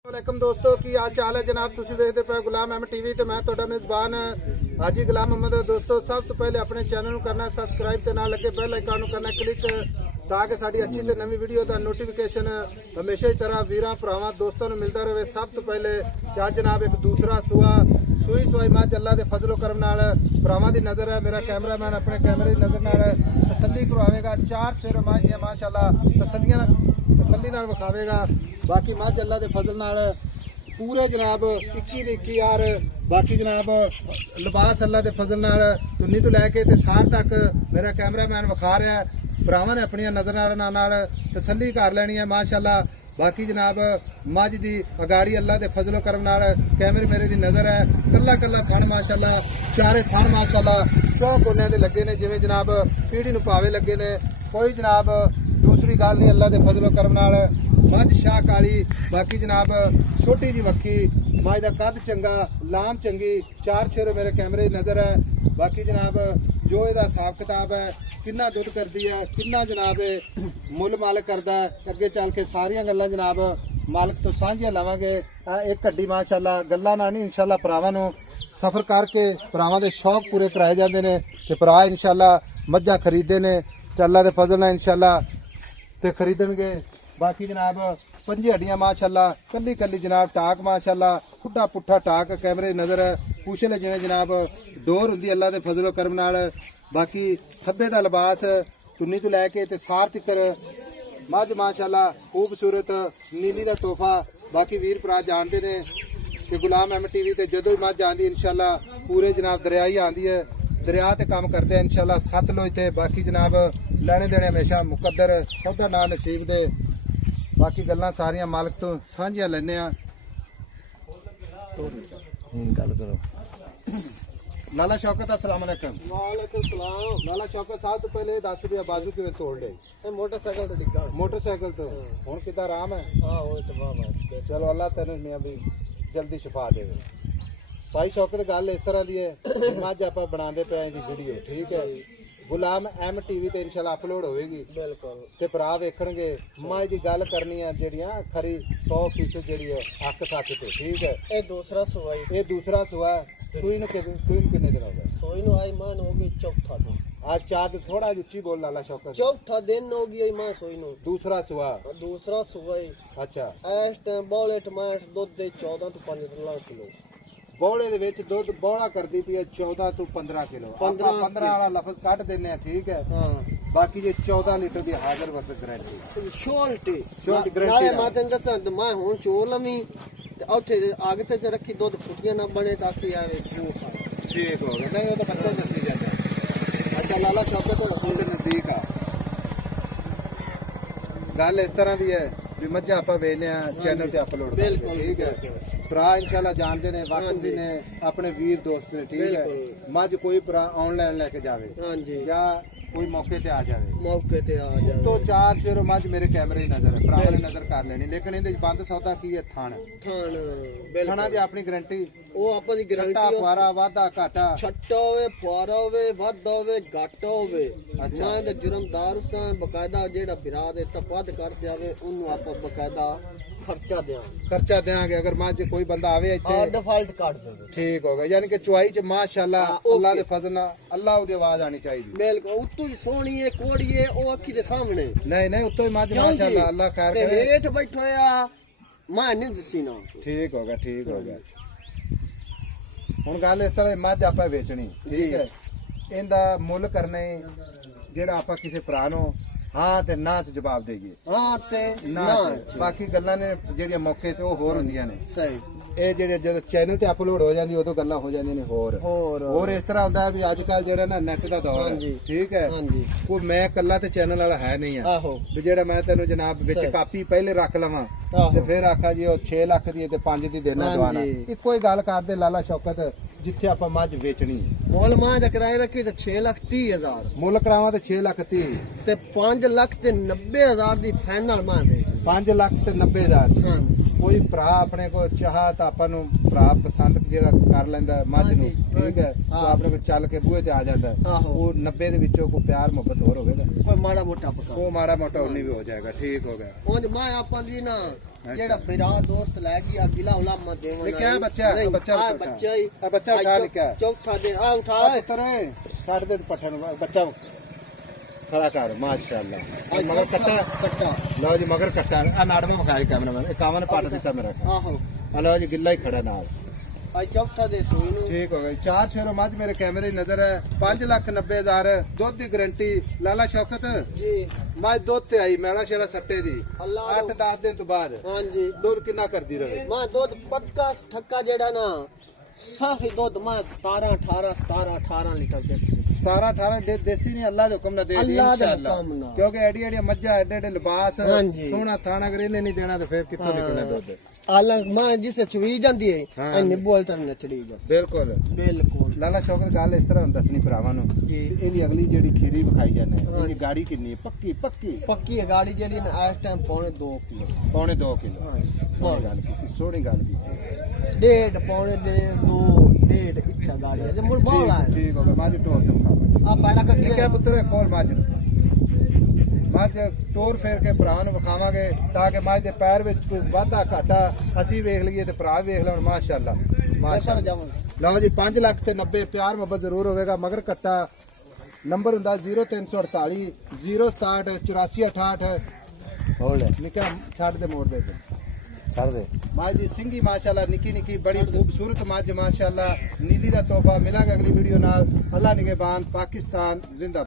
वालेकुम दोस्तों की हाल चाल है जनाब। तुसी देखते पे गुलाम अहमद टीवी ते मैं तुहाडा मेजबान हाजी गुलाम अहमद। दोस्तों सब तो पहले अपने चैनल ਨੂੰ करना सबसक्राइब ते नाल लगे बेल आइकन ਨੂੰ करना क्लिक ताकि साडी अच्छी ते नवी वीडियो दा नोटिफिकेशन हमेशा ही तरह वीरां भरावां दोस्तों ਨੂੰ मिलता रहे। सब तो पहले क्या जनाब एक दूसरा सूई सवाई मੱਝ अल्लाह दे फजलो करम नाल भरावां दी नजर है। मेरा कैमरामैन अपने कैमरे दी नजर नाल तसल्ली करवावेगा। चार फेर मੱਝ दी माशाअल्लाह तसल्ली नाल विखावेगा। बाकी मੱਝ अल्लाह दे फजल नाल पूरे जनाब 21 ਦੇ 21 यार बाकी जनाब लिबास अल्लाह दे फजल नाल तुन्नी तो लैके ते सार तक मेरा कैमरामैन विखा रहा है। भरावां ने अपनी नजर नाल तसल्ली कर लेनी है माशाअल्लाह। बाकी जनाब मੱਝ दी अगाड़ी अल्लाह दे फजलो करम नाल कैमरे मेरे दी नजर है। कल्ला कल्ला थण माशाअल्लाह चारे थण माशाअल्लाह चौ कोने दे लगे ने जिवें जनाब पीढ़ी नूं पावे लगे ने। कोई जनाब दूसरी गल नहीं अल्लाह दे फजलो करम नाल मੱਝ शाह काली। बाकी जनाब छोटी जी वक्की मੱਝ दा कद चंगा लाम चंगी चार छेरे मेरे कैमरे दी नजर है। बाकी जनाब जो इहदा हिसाब किताब है किन्ना दुध करदी है किन्ना जनाब मुल मालक करदा है अगे चल के सारियां गल्लां जनाब मालक तो सांझियां लवांगे। एक हड्डी माशाअल्लाह गल्लां ना नहीं इंशाअल्लाह भरावां नूं सफर करके भरावां दे शौक पूरे कराए जांदे ने ते भरा इंशाअल्लाह मੱਝਾਂ खरीदे ने ते अल्लाह दे फजल नाल इंशाअल्लाह ते खरीदणगे। बाकी जनाब पंजी हड्डियां माशाअल्लाह कल्ली कल्ली जनाब टाक माशाअल्लाह खुड्डा पुट्ठा टाक कैमरे नजर पूछले जिवें जनाब डोर हुंदी अल्लाह दे फजलो करम नाल। बाकी खब्बे दा लिबास तुन्नी तो लैके ते सार तिकर मੱਝ माशाअल्लाह खूबसूरत नीली दा तोहफा। बाकी वीर भरा जानते ने कि गुलाम अहमद टीवी ते जदों ही मੱਝ आंदी इंशाअल्लाह पूरे जनाब दरिया ही आंदी है। दरिया ते काम करते हैं इंशाअल्लाह सतलुज ते। बाकी जनाब लैने देने हमेशा मुकद्दर सौदा ना नसीब दे। बाकी गल्लां सारियां मालक तो सांझियां लैने आ। गल करो लाला शौकत अस्सलाम वालेकुम। वालेकुम सलाम। लाला शौकत साहब तो पहले दस रुपया बाजू किवें तोड़ ले? मोटरसाइकिल तो डिग्गा मोटरसाइकिल तो हुण किदा आराम है? हां वो तो बाबा चलो अल्लाह तेन मियां भी जल्दी शिफा देवे। भाई शौकत गल इस तरह दी है मੱਝ ਆਪਾਂ ਬਣਾਉਂਦੇ ਪਏ ਆਂ ਦੀ ਵੀਡੀਓ ठीक है गुलाम अहमद टीवी ते इंशाल्लाह अपलोड होएगी बिल्कुल ते भरा वेखणगे मੱਝ ਦੀ ਗੱਲ ਕਰਨੀ ਹੈ ਜਿਹੜੀਆਂ ਖਰੀ 100% ਜਿਹੜੀ ਹੈ ਹੱਕ ਸੱਚ ਤੇ ठीक है। ये दूसरा सुवाई ਇਹ ਦੂਸਰਾ ਸੁਆ ਸੂਈ ਨੂੰ ਕਿੰਨੇ ਦਿਨ ਹੋ ਗਏ? सोई नो आई मान हो गई चौथा दिन। आज चार दिन थोड़ा उच्ची बोल लाला शौकत। चौथा दिन हो गई मां सोई नो दूसरा सुआ दूसरा सुवाई अच्छा इस टाइम बौले टमाटर दूध दे 14 तो 15 किलो ਬੌਲੇ ਦੇ ਵਿੱਚ ਦੁੱਧ ਬੌਲਾ ਕਰਦੀ ਪਈ ਹੈ 14 ਤੋਂ 15 ਕਿਲੋ। 15 ਵਾਲਾ ਲਫ਼ਜ਼ ਕੱਢ ਦਿੰਨੇ ਆ ठीक है। हां ਬਾਕੀ ਜੇ 14 ਲੀਟਰ ਦੀ ਹਾਜ਼ਰ ਵਰਤ ਗਰੰਟੀ ਸ਼ੋਰਟੀ Surety guarantee ਨਾਲੇ ਨਾਲ। ਮਾਤਨ ਦੱਸਾਂ ਤੇ ਮੈਂ ਹੁਣ ਚੋਰ ਲਵੀਂ ਤੇ ਉੱਥੇ ਆਗੇ ਤੇ ਰੱਖੀ ਦੁੱਧ ਫੁੱਟੀਆਂ ਨਾ ਬਣੇ ਤਾਂ ਕਿ ਆਵੇ ਜੂ ਖਾ ठीक हो गया। नहीं वो तो बच्चा दसी जाता है। अच्छा लाला शौकत तो रसूल के नजदीक आ गल इस तरह की है भी मੱਝਾਂ ਆਪਾਂ ਵੇਚਦੇ ਆ ਚੈਨਲ ਤੇ ਅਪਲੋਡ बिल्कुल ठीक है। ਭਰਾ इंशाल्लाह जानते ने वाकई ने अपने वीर दोस्त ने ठीक है। बिल्कुल। मੱਝ कोई भरा ऑनलाइन लेके जावे हां जी या कोई मौके ते आ जावे मौके ते आ जाए तो चार शेरों मੱਝ मेरे कैमरे ही नजर है भरा ने नजर कर लेनी। लेकिन ਇਹਦੇ ਬੰਦ ਸੌਦਾ ਕੀ ਹੈ ਥਣ ਥਾਣ ਥਣਾ ਦੀ ਆਪਣੀ ਗਾਰੰਟੀ ਉਹ ਆਪਾਂ ਦੀ ਘਟਾ ਗਾਰੰਟੀ ਫੁਆਰਾ ਵਾਧਾ ਘਾਟਾ ਛੱਟਾ ਹੋਵੇ ਪੁਆਰਾ ਹੋਵੇ ਵੱਧ ਹੋਵੇ ਘੱਟ ਹੋਵੇ ਅੱਛਾ। ਮੈਂ ਤੇ ਜੁਰਮਦਾਰ ਉਸਾਂ ਬਕਾਇਦਾ ਜਿਹੜਾ ਬਿਰਾ ਦੇ ਤਪਦ ਕਰ ਜਾਵੇ ਉਹਨੂੰ ਆਪਾਂ ਬਕਾਇਦਾ ਖਰਚਾ ਦਿਆਂ खर्चा देंगे। अगर मां जी कोई बंदा आवे ਆ इत्थे ਡਿਫਾਲਟ ਕੱਢ ਦੇਵੇ ठीक होगा यानी कि चुआई च माशाअल्लाह हाँ, ओके। अल्लाह दे फजल नाल अल्लाह दी आवाज आनी चाहिए। ਬਿਲਕੁਲ ਉੱਤੋਂ ਹੀ ਸੋਹਣੀ ਏ ਕੋੜੀ ਏ ਉਹ ਅੱਖੀ ਦੇ ਸਾਹਮਣੇ नहीं नहीं उत्तो ही मां जी ਕਿਉਂ ਜੀ? माशाअल्लाह अल्लाह खैर ਤੇ करे। ਹੇਠ ਬੈਠੋ ਆ ਮੈਂ ਨਹੀਂ ਦਸੀ ਨਾ ठीक होगा ठीक होगा। ਹੁਣ ਗੱਲ ਇਸ ਤਰ੍ਹਾਂ ਮੱਝ ਆਪਾਂ ਵੇਚਣੀ ਠੀਕ ਹੈ ਇਹਦਾ ਮੁੱਲ ਕਰਨੇ ਜਿਹੜਾ ਆਪਾਂ ਕਿਸੇ ਭਰਾ ਨੂੰ ਹਾਂ ਤੇ ਨਾ ਚ ਜਵਾਬ ਦੇਈਏ ਹਾਂ ਤੇ ਨਾ ਚ। ਬਾਕੀ ਗੱਲਾਂ ਨੇ ਜਿਹੜੀਆਂ ਮੌਕੇ ਤੇ ਉਹ ਹੋਰ ਹੁੰਦੀਆਂ ਨੇ। ਸਹੀ ਇਹ ਜਿਹੜੇ ਜਦੋਂ ਚੈਨਲ ਤੇ ਅਪਲੋਡ ਹੋ ਜਾਂਦੀ ਉਦੋਂ ਗੱਲਾਂ ਹੋ ਜਾਂਦੀਆਂ ਨੇ ਹੋਰ ਇਸ ਤਰ੍ਹਾਂ ਹੁੰਦਾ ਹੈ ਵੀ ਅੱਜ ਕੱਲ ਜਿਹੜਾ ਨਾ ਨੈਟ ਦਾ ਦੌਰ ਹੈ ਹਾਂਜੀ। ਠੀਕ ਹੈ। ਹਾਂਜੀ ਕੋਈ ਮੈਂ ਇਕੱਲਾ ਤੇ ਚੈਨਲ ਵਾਲਾ ਹੈ ਨਹੀਂ ਆ ਆਹੋ ਵੀ ਜਿਹੜਾ ਮੈਂ ਤੈਨੂੰ ਜਨਾਬ ਵਿੱਚ ਸਹੀ। ਕਾਪੀ ਪਹਿਲੇ ਰੱਖ ਲਵਾਂ ਆਹੋ। ਤੇ ਫਿਰ ਆਖਾਂ ਜੀ ਉਹ 6 ਲੱਖ ਦੀ ਹੈ ਤੇ 5 ਦੀ ਦੇਣਾ ਹਾਂਜੀ। ਦਵਾਣਾ। ਇੱਕੋ ਹੀ ਗੱਲ ਕਰਦੇ ਲਾਲਾ ਸ਼ੌਕਤ ਜਿੱਥੇ ਆਪਾਂ ਮੱਝ ਵੇਚਣੀ ਹੈ। ਮੁੱਲ ਮਾਂ ਦਾ ਕਿਰਾਏ ਰੱਖੀ ਤੇ 6,30,000 ਮੁੱਲ ਕਰਾਵਾਂ ਤੇ 6 ਲੱਖ 30 ਤੇ 5,90,000 ਦੀ ਫਾਈਨਲ ਮਾਂ ਵੇਚਣੀ 5 ਲੱਖ ਤੇ 90,000 ਹਾਂ ਕੋਈ ਭਰਾ ਆਪਣੇ ਕੋਲ ਚਾਹਾ ਤਾਂ ਆਪਾਂ ਨੂੰ ਭਰਾ ਪਸੰਦ ਜਿਹੜਾ ਕਰ ਲੈਂਦਾ ਮੱਝ ਨੂੰ, ਠੀਕ ਹੈ, ਉਹ ਹਾਂ। ਆਪਣੇ ਕੋਲ ਚੱਲ ਕੇ ਬੂਹੇ ਤੇ ਆ ਜਾਂਦਾ, ਆਹੋ। ਉਹ 90 ਦੇ ਵਿੱਚੋਂ ਕੋਈ ਪਿਆਰ ਮੁਹੱਬਤ ਹੋਰ ਹੋਵੇਗਾ, ਕੋਈ ਮਾੜਾ ਮੋਟਾ ਪਕਾ ਉਹ ਮਾੜਾ ਮੋਟਾ ਉਨੀ ਵੀ ਹੋ ਜਾਏਗਾ। ਠੀਕ ਹੋ ਗਿਆ। ਉਂਝ ਮੈਂ ਆਪਾਂ ਦੀ ਨਾ ਜਿਹੜਾ ਬਿਰਾ ਦੋਸਤ ਲੈ ਗਿਆ ਗਿਲਾ ਉਲਾਮਾ ਦੇਵਣਾ ਇਹ ਕਿਆ ਬੱਚਾ? ਨਹੀਂ, ਬੱਚਾ ਆਹ ਬੱਚਾ। ਬੱਚਾ ਹੀ ਆਹ ਬੱਚਾ ਉਠਾ ਲਿਆ। ਚੌਥਾ ਦੇ ਆ ਉਠਾ ਤਰੇ ਛੱਡ ਦੇ ਪੱਠਾ ਨੂੰ, ਬੱਚਾ ਖੜਾ ਕਰ। ਮਾਸ਼ਾਅੱਲਾ ਮਗਰ ਕੱਟਾ, ਕੱਟਾ ਲਓ ਜੀ ਮਗਰ ਕੱਟਾ। ਆ ਨਾੜਵਾ ਵਿਖਾਏ ਕੈਮਰਾਮੈਨ, 51 ਪੱਟ ਦਿੱਤਾ ਮੇਰਾ। ਆਹੋ ਆ ਲਓ ਜੀ ਗਿੱਲਾ ਹੀ ਖੜਾ ਨਾਲ। ਆ ਚੌਥਾ ਦੇ ਸੂਈ ਨੂੰ ਠੀਕ ਹੋ ਗਿਆ। 4 ਸ਼ੇਰੋ ਮੱਝ ਮੇਰੇ ਕੈਮਰੇ 'ਚ ਨਜ਼ਰ ਹੈ। 5,90,000 ਦੁੱਧ ਦੀ ਗਾਰੰਟੀ। ਲਾਲਾ ਸ਼ੌਕਤ ਜੀ ਮੱਝ ਦੁੱਧ ਤੇ ਆਈ ਮੈਲਾ ਸ਼ੇਰਾ ਸੱਟੇ ਦੀ ਅੱਲਾਹ 8-10 ਦਿਨ ਤੋਂ ਬਾਅਦ ਹਾਂਜੀ ਦੁੱਧ ਕਿੰਨਾ ਕਰਦੀ ਰਹੇ? ਮੈਂ ਦੁੱਧ ਪੱਕਾ ਠੱਕਾ ਜਿਹੜਾ ਨਾ ਸਾਫੀ ਦੁੱਧ ਮੈਂ 17-18 ਲੀਟਰ ਦੇ 17-18 ਦੇਸੀ ਨਹੀਂ, ਅੱਲਾ ਦੇ ਹੁਕਮ ਨਾਲ ਦੇ ਦੀ ਅੱਲਾ ਦੇ ਇਨਸ਼ਾਅੱਲਾ। ਹੁਕਮ ਨਾਲ। ਕਿਉਂਕਿ ਐਡੀ ਐਡੀ ਮੱਝਾਂ ਐਡੇ ਐਡੇ ਲਿਬਾਸ ਹਾਂਜੀ। ਸੋਹਣਾ ਥਾਣਾ ਅਗਰ ਇਹਨੇ ਨਹੀਂ ਦੇਣਾ ਤਾਂ ਫਿਰ ਕਿੱਥੋਂ ਨਿਕਲਣਾ ਦੁੱਧ? ਆਲਾਂ ਮੈਂ ਜਿਸੇ ਚੁਈ ਜਾਂਦੀ ਹੈ ਹਾਂ। ਐ ਨਿਬੋਲ ਤਾਂ ਨਚੜੀ ਬਸ ਬਿਲਕੁਲ। ਬਿਲਕੁਲ ਲਾਲਾ ਸ਼ੌਕਤ ਗੱਲ ਇਸ ਤਰ੍ਹਾਂ ਦੱਸਣੀ ਭਰਾਵਾਂ ਨੂੰ, ਜੀ। ਇਹਦੀ ਅਗਲੀ ਜਿਹੜੀ ਖੀਰੀ ਵਿਖਾਈ ਜਾਂਦੇ ਹਾਂ। ਇਹਦੀ ਗਾੜੀ ਕਿੰਨੀ ਹੈ? ਪੱਕੀ ਪੱਕੀ ਪੱਕੀ ਗਾੜੀ ਜਿਹੜੀ ਨਾ ਇਸ ਟਾਈਮ ਪੌਣੇ 2 ਕਿਲੋ ਪੌਣੇ 2 ਕਿਲੋ। ਸੋਹਣੀ ਗੱਲ ਕੀਤੀ, ਸੋਹਣੀ ਗੱਲ ਕੀਤੀ। ਡੇਢ ਪੌਣੇ ਦੇ 2 ਡੇਢ ਇੱਛਾ ਗਾੜੀ ਹੈ ਜੇ ਮੁੜ ਬਾਹਲਾ ਠੀਕ ਠੀਕ ਹੋ ਗਿਆ। ਮੱਝ ਟੋਰ ਤੇ ਵਿਖਾ। ਆ ਪੈੜਾ ਇਹ ਕਿਆ ਕੱਢੀ ਪੁੱਤਰ ਕੋਲ ਮੱਝ ਨੂੰ ਮੱਝ ਟੋਰ ਫੇਰ ਕੇ ਭਰਾ ਨੂੰ ਵਿਖਾਵਾਂਗੇ ਤਾਂ ਕਿ ਮੱਝ ਦੇ ਪੈਰ ਵਿੱਚ ਕੋਈ ਵਾਧਾ ਘਾਟਾ ਅਸੀਂ ਵੇਖ ਲਈਏ ਤੇ ਭਰਾ ਵੇਖ ਲੈਣ। ਮਾਸ਼ਾਅੱਲਾ ਮਾਸ਼ਾਅੱਲਾ ਮਾਸ਼ਾਅੱਲਾ। ਜਾਵਾਂਗੇ ਲਓ ਜੀ 5 ਲੱਖ ਤੇ 90 ਪਿਆਰ ਮੁਹੱਬਤ ਜ਼ਰੂਰ ਹੋਵੇਗਾ। ਮਗਰ ਕੱਟਾ ਨੰਬਰ ਹੁੰਦਾ 0348 067 8468। ਹੋਲ ਨਿੱਕਾ ਛੱਡ ਦੇ ਮੋੜ ਦੇ ਛੱਡ ਦੇ। ਮੱਝ ਦੀ ਸਿੰਘੀ ਮਾਸ਼ਾਅੱਲਾ ਨਿੱਕੀ ਨਿੱਕੀ ਬੜੀ ਖੂਬਸੂਰਤ ਮੱਝ ਮਾਸ਼ਾਅੱਲਾ। ਨੀਲੀ ਦਾ ਤੋਹਫਾ ਮਿਲਾਂਗਾ ਅਗਲੀ ਵੀਡੀਓ ਨਾਲ। ਅੱਲਾ ਨਿਗਹਿਬਾਨ। ਪਾਕਿਸਤਾਨ ਜ਼ਿੰਦਾਬਾਦ।